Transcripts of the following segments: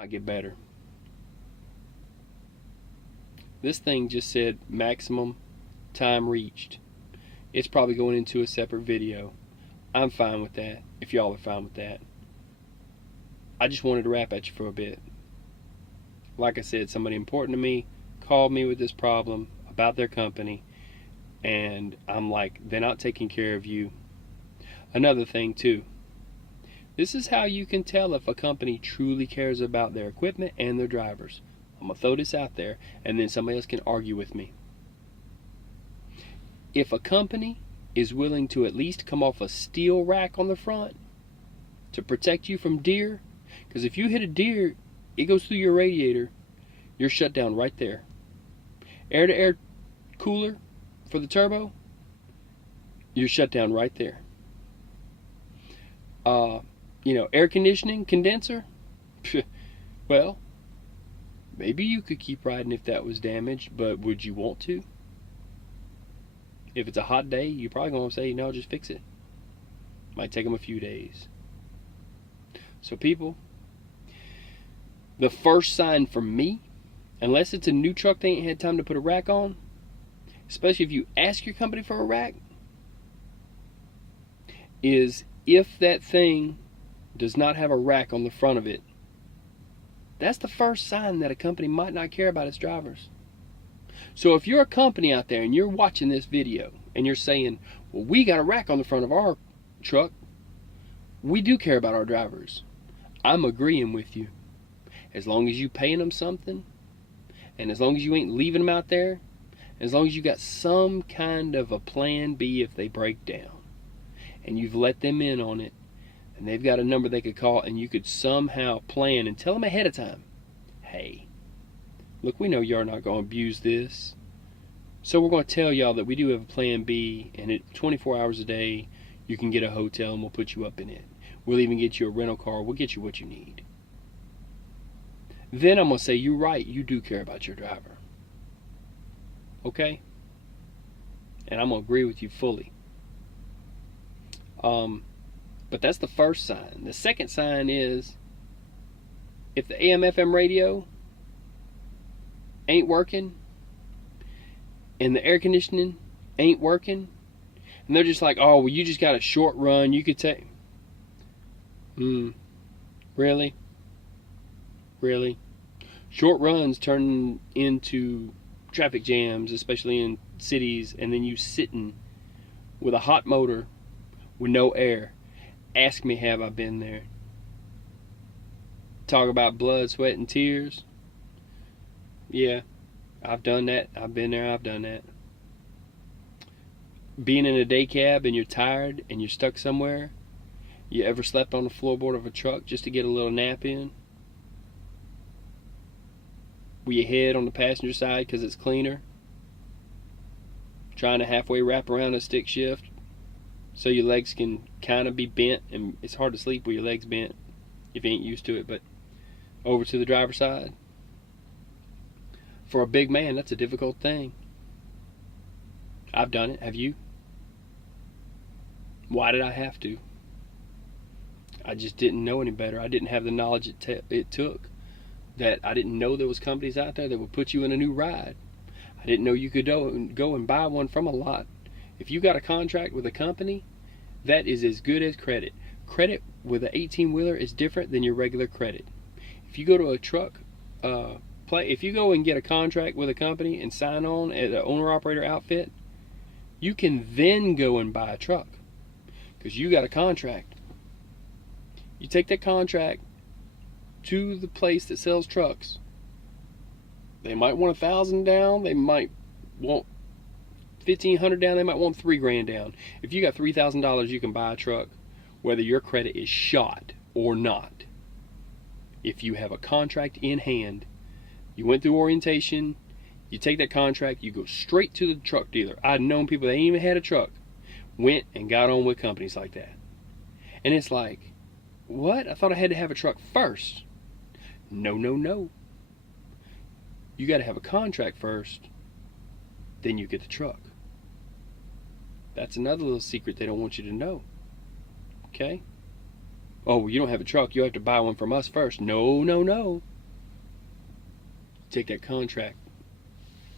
I get better. This thing just said maximum time reached. It's probably going into a separate video. I'm fine with that, if y'all are fine with that. I just wanted to rap at you for a bit. Like I said, somebody important to me called me with this problem about their company, and I'm like, they're not taking care of you. Another thing too, this is how you can tell if a company truly cares about their equipment and their drivers. I'm going to throw this out there, and then somebody else can argue with me. If a company is willing to at least come off a steel rack on the front to protect you from deer, because if you hit a deer, it goes through your radiator, you're shut down right there. Air-to-air cooler for the turbo, you're shut down right there. Air conditioning condenser, well, maybe you could keep riding if that was damaged, but would you want to? If it's a hot day, you're probably going to say, no, just fix it. Might take them a few days. So people, the first sign for me, unless it's a new truck they ain't had time to put a rack on, especially if you ask your company for a rack, is if that thing does not have a rack on the front of it. That's the first sign that a company might not care about its drivers. So if you're a company out there and you're watching this video and you're saying, well, we got a rack on the front of our truck, we do care about our drivers, I'm agreeing with you. As long as you paying them something, and as long as you ain't leaving them out there, as long as you got some kind of a plan B if they break down, and you've let them in on it, and they've got a number they could call, and you could somehow plan and tell them ahead of time, hey, look, we know y'all not going to abuse this, so we're going to tell y'all that we do have a plan B, and at 24 hours a day, you can get a hotel and we'll put you up in it. We'll even get you a rental car. We'll get you what you need. Then I'm going to say, you're right, you do care about your driver. Okay? And I'm going to agree with you fully. But that's the first sign. The second sign is, if the AM/FM radio ain't working, and the air conditioning ain't working, and they're just like, oh, well, you just got a short run, you could take... Really? Really? Short runs turn into traffic jams, especially in cities, and then you sitting with a hot motor with no air. Ask me, have I been there? Talk about blood, sweat, and tears. Yeah, I've done that. I've been there, I've done that. Being in a day cab and you're tired and you're stuck somewhere. You ever slept on the floorboard of a truck just to get a little nap in? With your head on the passenger side because it's cleaner? Trying to halfway wrap around a stick shift so your legs can kind of be bent, and it's hard to sleep with your legs bent if you ain't used to it, but over to the driver's side. For a big man, that's a difficult thing. I've done it. Have you? Why did I have to? I just didn't know any better. I didn't have the knowledge it took. That I didn't know there was companies out there that would put you in a new ride. I didn't know you could go and buy one from a lot. If you got a contract with a company, that is as good as credit. Credit with an 18-wheeler is different than your regular credit. If you go to a truck if you go and get a contract with a company and sign on as an owner-operator outfit, you can then go and buy a truck because you got a contract. You take that contract to the place that sells trucks. They might want $1,000 down. They might want $1,500 down. They might want $3,000 down. If you got $3,000, you can buy a truck, whether your credit is shot or not. If you have a contract in hand, you went through orientation, you take that contract, you go straight to the truck dealer. I've known people that ain't even had a truck, went and got on with companies like that. And it's like, what? I thought I had to have a truck first. No, no, no. You got to have a contract first, then you get the truck. That's another little secret they don't want you to know. Okay? Oh, you don't have a truck, you have to buy one from us first. No, no, no. Take that contract,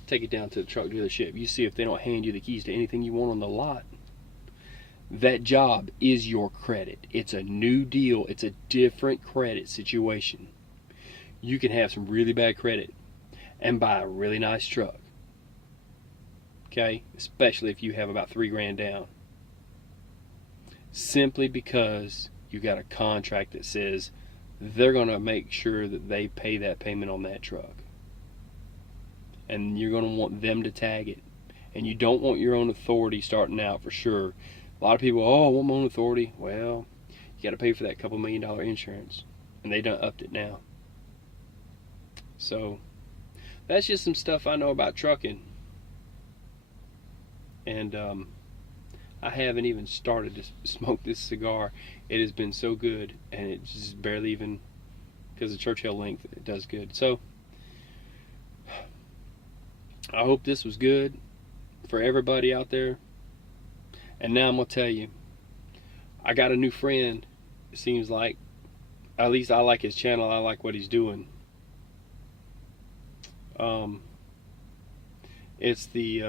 take it down to the truck dealership. You see if they don't hand you the keys to anything you want on the lot. That job is your credit. It's a new deal. It's a different credit situation. You can have some really bad credit and buy a really nice truck. Okay? Especially if you have about $3,000 down. Simply because you got a contract that says they're going to make sure that they pay that payment on that truck. And you're going to want them to tag it. And you don't want your own authority starting out for sure. A lot of people, oh, I want my own authority. Well, you got to pay for that couple $1 million insurance. And they done upped it now. So, that's just some stuff I know about trucking. And I haven't even started to smoke this cigar. It has been so good. And it just barely even, because of Churchill length, it does good. So, I hope this was good for everybody out there. And now I'm going to tell you, I got a new friend. It seems like, at least I like his channel. I like what he's doing. It's the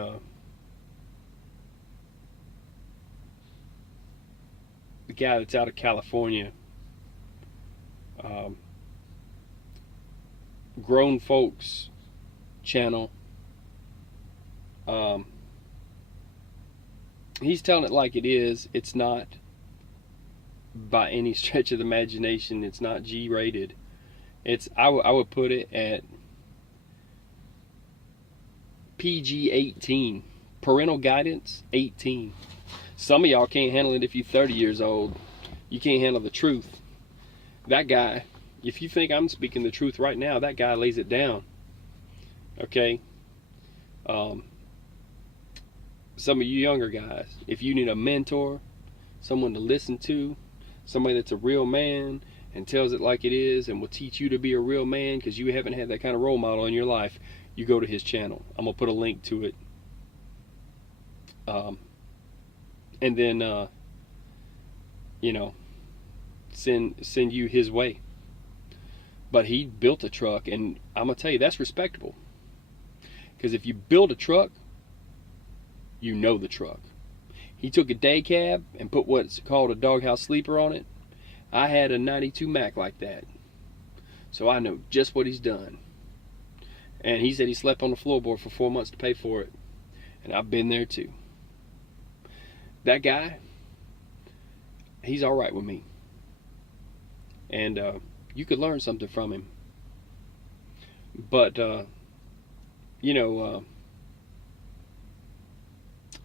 guy that's out of California. Grown Folks channel. He's telling it like it is. It's not by any stretch of the imagination. It's not G-rated. It's I would put it at PG-18. Parental guidance 18. Some of y'all can't handle it if you're 30 years old. You can't handle the truth. That guy, if you think I'm speaking the truth right now, that guy lays it down. Okay? Some of you younger guys, if you need a mentor, someone to listen to, somebody that's a real man and tells it like it is and will teach you to be a real man because you haven't had that kind of role model in your life, you go to his channel. I'm going to put a link to it. And then, send you his way. But he built a truck, and I'm going to tell you, that's respectable. Because if you build a truck, you know the truck. He took a day cab and put what's called a doghouse sleeper on it. I had a 92 Mac like that. So I know just what he's done. And he said he slept on the floorboard for 4 months to pay for it. And I've been there too. That guy, he's alright with me. And you could learn something from him. But,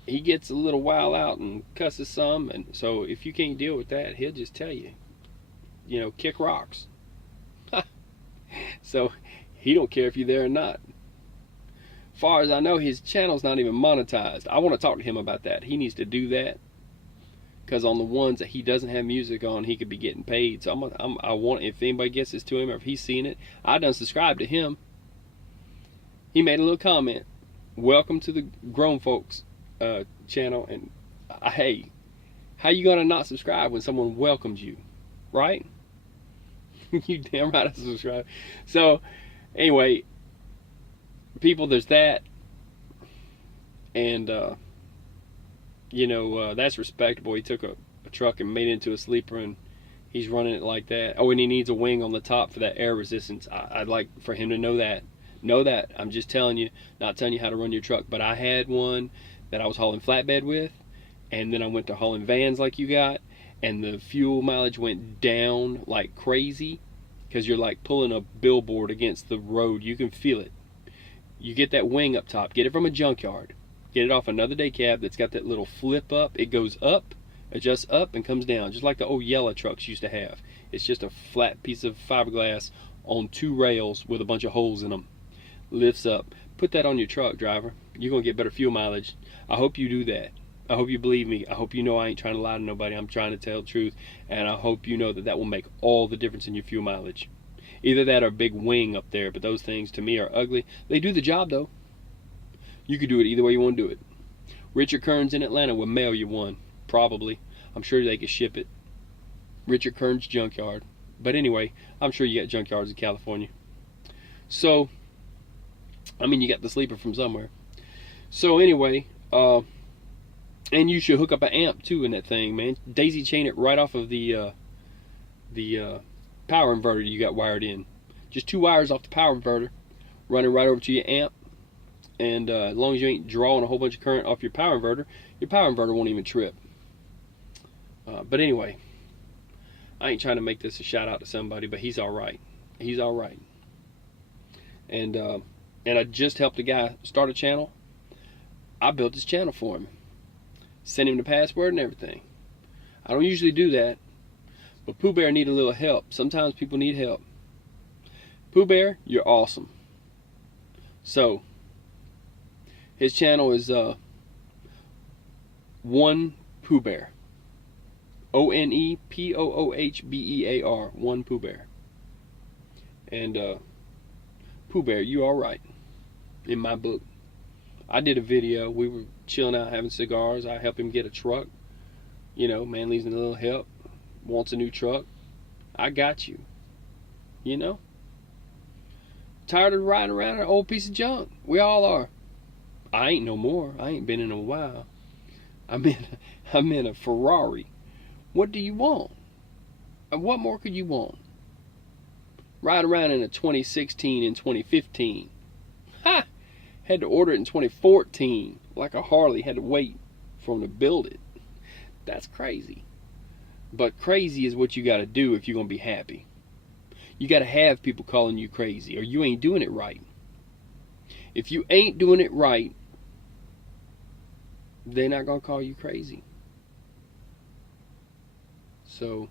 he gets a little wild out and cusses some. And so if you can't deal with that, he'll just tell you, kick rocks. So he don't care if you're there or not. Far as I know, his channel's not even monetized. I want to talk to him about that. He needs to do that, because on the ones that he doesn't have music on, he could be getting paid. So I want, if anybody gets this to him or if he's seen it, I done subscribed to him. He made a little comment. Welcome to the Grown Folks channel. And hey, how you gonna not subscribe when someone welcomes you, right? You damn right I subscribe. So anyway, people, there's that. And that's respectable. He took a truck and made it into a sleeper, and he's running it like that. Oh, and he needs a wing on the top for that air resistance. I'd like for him to know that. I'm just telling you, not telling you how to run your truck. But I had one that I was hauling flatbed with, and then I went to hauling vans like you got, and the fuel mileage went down like crazy, because you're like pulling a billboard against the road. You can feel it. You get that wing up top. Get it from a junkyard. Get it off another day cab that's got that little flip up. It goes up, adjusts up, and comes down, just like the old yellow trucks used to have. It's just a flat piece of fiberglass on 2 rails with a bunch of holes in them. Lifts up. Put that on your truck, driver. You're going to get better fuel mileage. I hope you do that. I hope you believe me. I hope you know I ain't trying to lie to nobody. I'm trying to tell the truth. And I hope you know that will make all the difference in your fuel mileage. Either that or a big wing up there, but those things to me are ugly. They do the job though. You could do it either way you want to do it. Richard Kearns in Atlanta will mail you one. Probably. I'm sure they could ship it. Richard Kern's junkyard. But anyway, I'm sure you got junkyards in California. So, I mean, you got the sleeper from somewhere. So anyway, and you should hook up an amp too in that thing, man. Daisy chain it right off of the power inverter you got wired in. Just 2 wires off the power inverter, running right over to your amp. And as long as you ain't drawing a whole bunch of current off your power inverter won't even trip. But anyway, I ain't trying to make this a shout out to somebody, but he's all right. He's all right. And I just helped a guy start a channel. I built his channel for him. Sent him the password and everything. I don't usually do that, but Pooh Bear need a little help. Sometimes people need help. Pooh Bear, you're awesome. So, his channel is One Pooh Bear. ONEPOOHBEAR. One Pooh Bear. And Pooh Bear, you all right in my book. I did a video. We were chilling out having cigars. I helped him get a truck. You know, man needs a little help. Wants a new truck. I got you. You know? Tired of riding around in an old piece of junk. We all are. I ain't no more. I ain't been in a while. I'm in a Ferrari. What do you want? What more could you want? Ride around in a 2016 and 2015. Ha! Had to order it in 2014. Like a Harley, had to wait for them to build it. That's crazy. But crazy is what you got to do if you're going to be happy. You got to have people calling you crazy, or you ain't doing it right. If you ain't doing it right, they're not going to call you crazy. So,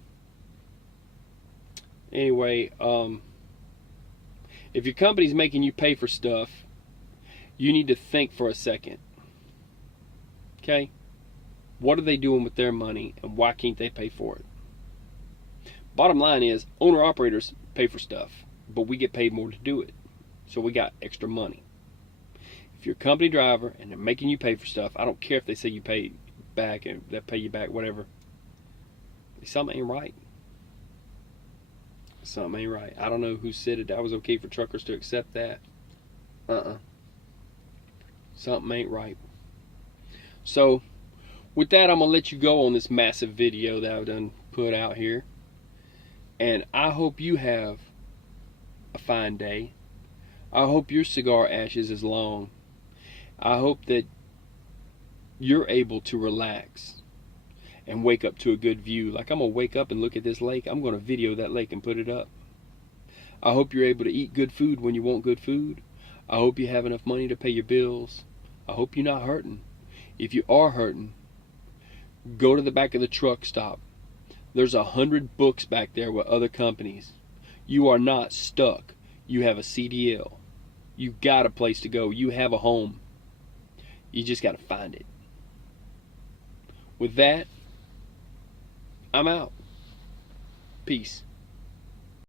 anyway, if your company's making you pay for stuff, you need to think for a second. Okay? What are they doing with their money, and why can't they pay for it? Bottom line is, owner-operators pay for stuff, but we get paid more to do it. So we got extra money. If you're a company driver and they're making you pay for stuff, I don't care if they say you pay back and they pay you back, whatever. Something ain't right. Something ain't right. I don't know who said it. That was okay for truckers to accept that. Something ain't right. So, with that, I'm going to let you go on this massive video that I've done put out here. And I hope you have a fine day. I hope your cigar ashes is long. I hope that you're able to relax and wake up to a good view. Like I'm going to wake up and look at this lake. I'm going to video that lake and put it up. I hope you're able to eat good food when you want good food. I hope you have enough money to pay your bills. I hope you're not hurting. If you are hurting, go to the back of the truck stop. There's 100 books back there with other companies. You are not stuck. You have a CDL. You got a place to go. You have a home. You just got to find it. With that, I'm out. Peace.